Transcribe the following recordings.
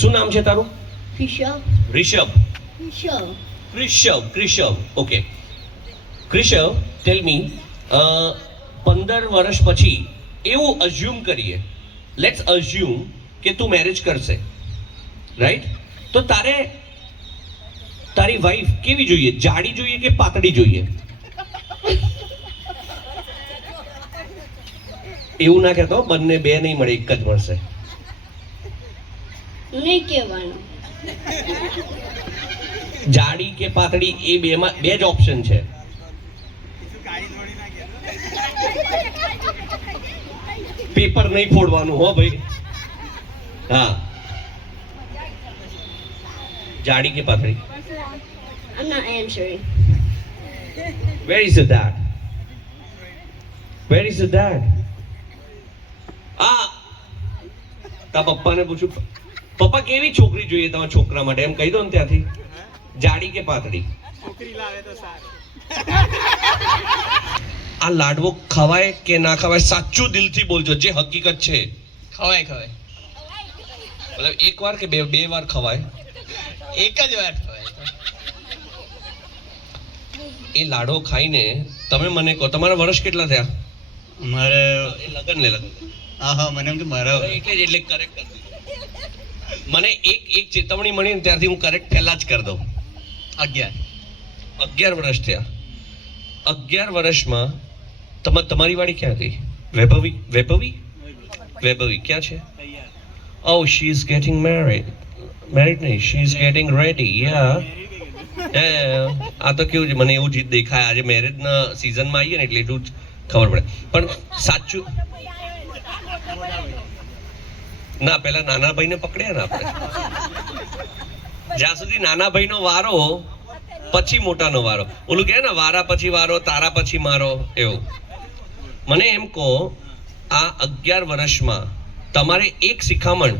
શું નામ છે તારું? રિષભ. રિષભ. રિષભ. ક્રિશવ. ઓકે ક્રિશવ, ટેલ મી, 15 વર્ષ પછી એવું અઝ્યુમ કરીએ, લેટ્સ અઝ્યુમ કે તું મેરેજ કરશે, રાઈટ? તો તારી વાઈફ કેવી જોઈએ? જાડી જોઈએ કે પાતળી જોઈએ? એવું ના કહેતો, બંને બે નહીં મળે, એક જ મળશે. નહીં કહેવાનું. જાડી કે પાતળી એ બેમાં બે જ ઓપ્શન છે. પેપર નહીં ફોડવાનું હો ભાઈ. હા, જાડી કે પાતળી? I'm not answering. Where is the dad? Where is the dad? તા પપ્પાને પૂછું, પપ્પા કેવી છોકરી જોઈએ તમારા છોકરા માટે, એમ કહી દો ને ત્યાંથી. જાડી કે પાતળી? છોકરી લાવે તો સારી. આ લાડવો ખવાય કે ના ખવાય? સાચું દિલથી બોલજો, જે હકીકત છે. ખવાય. મતલબ એક વાર કે બે વાર ખવાય? એક જ વાર ખવાય. એ લાડવો ખાઈને તમે મને કહો, તમારા વર્ષ કેટલા થયા? મારે એ લગન ને લગન હા મને એમ કે મારા એટલે કરેક્ટ કરી દીધું. મને એક ચેતવણી મળી ને ત્યારથી હું કરેક્ટ પહેલા જ કરી દઉં. 11 વર્ષ થયા. 11 વર્ષમાં તમારી વાડી ક્યાં ગઈ? વૈભવી ક્યાં છે? Oh, she is getting married નહીં, she is getting ready. આ તો કેવું છે, મને એવું જ દેખાય આજે મેરેજના સિઝનમાં આવીએ ને એટલે એટલું જ ખબર પડે. પણ સાચું ના, પેલા નાના ભાઈને પકડ્યા ને આપણે. જ્યાં સુધી નાના ભાઈનો વારો પછી મોટાનો વારો. ઓલું કહે ને, વારા પછી વારો, તારા પછી મારો, એવું. મને એમ કહો, આ 11 વર્ષમાં તમારે એક શિખામણ,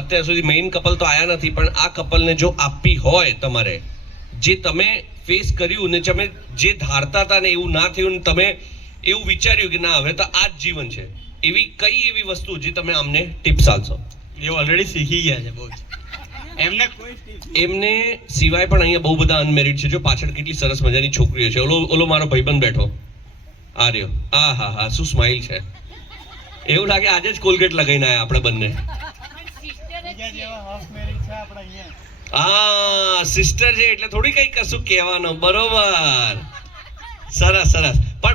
અત્યાર સુધી મેઇન કપલ તો આયા નથી, પણ આ કપલને જો આપવી હોય તમારે, જે તમે ફેસ કર્યું ને તમે જે ધારતા હતા ને એવું ના થયું ને તમે એવું વિચાર્યું કે ના હવે તો આ જ જીવન છે, એવી કઈ એવી વસ્તુ જે તમે અમને ટિપ્સ આપશો? એ ઓલરેડી શીખી ગયા છે બહુ જ. એમને સિવાય પણ અહીંયા બહુ બધા અનમેરિડ છે. જો પાછળ કેટલી સરસ મજાની છોકરીઓ છે. ઓલો મારો ભાઈબંધ બેઠો આ રહ્યો. હા, શું સ્માઈલ છે. એવું લાગે આજે જ કોલગેટ લગાઈને આયા આપણે બંને. હા, સિસ્ટર છે એટલે થોડી કઈ કશું કહેવાનું. બરોબર, સરસ.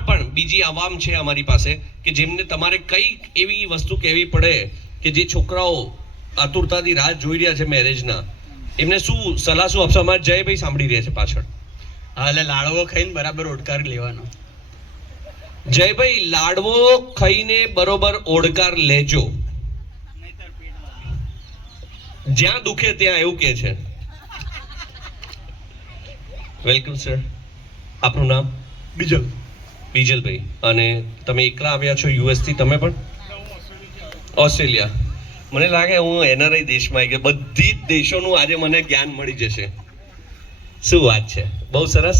પણ બીજી આવામ છે અમારી પાસે કે જેમને તમારે કઈ એવી વસ્તુ કહેવી પડે કે જે છોકરાઓ આતુરતાથી રાહ જોઈ રહ્યા છે મેરેજના, એમને શું સલાહ શું આપશો? અમારા જયભાઈ સાંભળી રહ્યા છે પાછળ. હા, એટલે લાડવો ખાઈને બરાબર ઓડકાર લેવાનો. જયભાઈ, લાડવો ખાઈને બરોબર ઓડકાર લેજો, જ્યાં દુખે ત્યાં, એવું કે છે. Welcome sir. આપનું નામ? બીજલભાઈ. અને તમે એકલા આવ્યા છો યુએસ થી? તમે પણ ઓસ્ટ્રેલિયા? મને લાગે હું એનઆરઆઈ દેશમાં આવી ગયો. બધી જ દેશોનું આજે મને જ્ઞાન મળી જશે. શું વાત છે, બહુ સરસ.